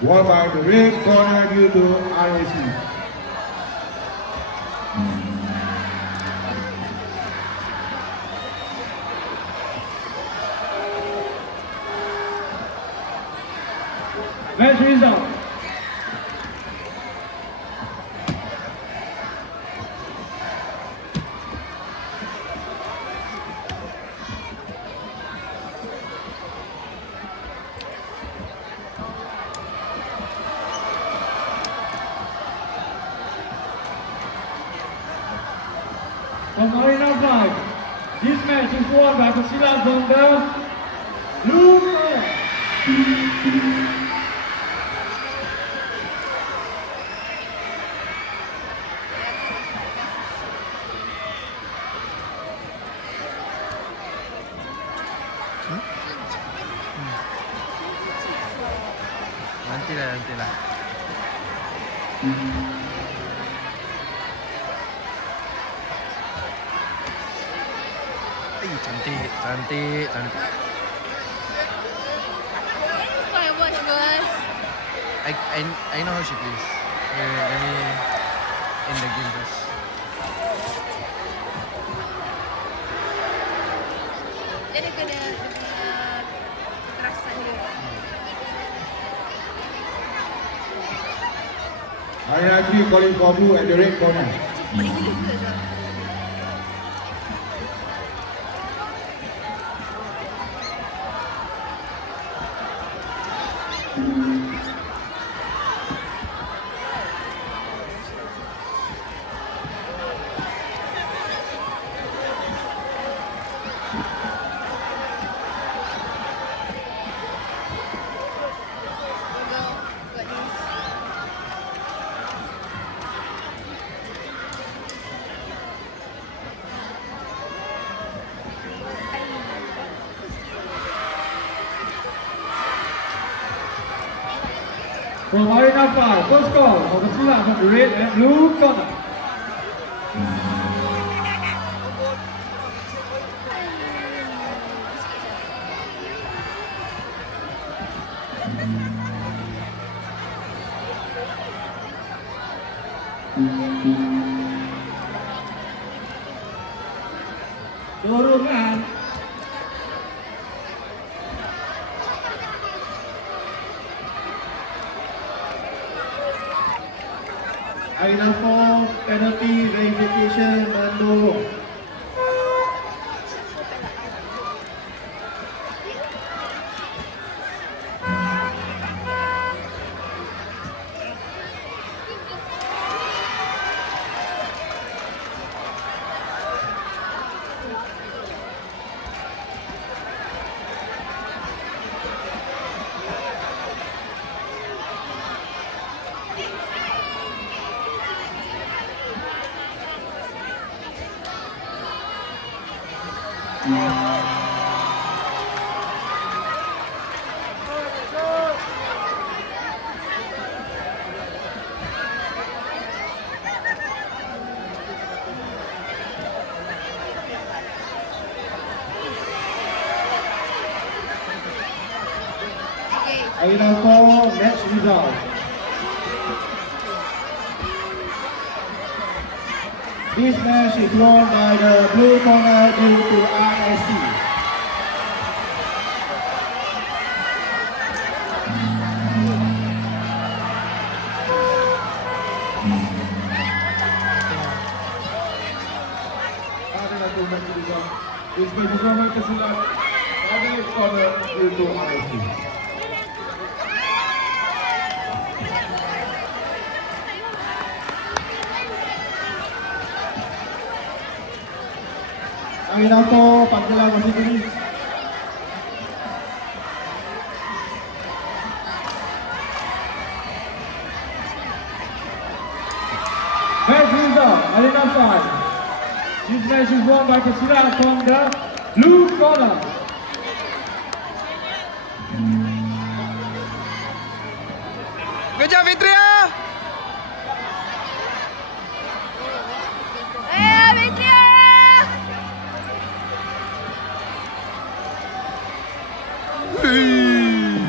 Won by the red corner due to RAC. Match result. From Arena 5, this match is won by Kasilas from the blue corner. Nanti lah. Cantik. So I watch girls. I know how she plays. Let me in the game first. Dia kena kekerasan dia. RAC calling for blue at the red corner. Cepat juga je. From Arena 5, first call for Kasilas from the red and blue corner. Dorongan. Arena 4 penalty verification mendorong. Arena 4 match result. This match is won by the blue corner due to RSC. Arena 2 match result. This match is won by Kasilas by the red corner due to RSC. Arena 4 panggilan masih tulis. Match result, Arena 5. This match is won by Kasilas from the blue corner. Good job, Fitria! Fitria! Whee!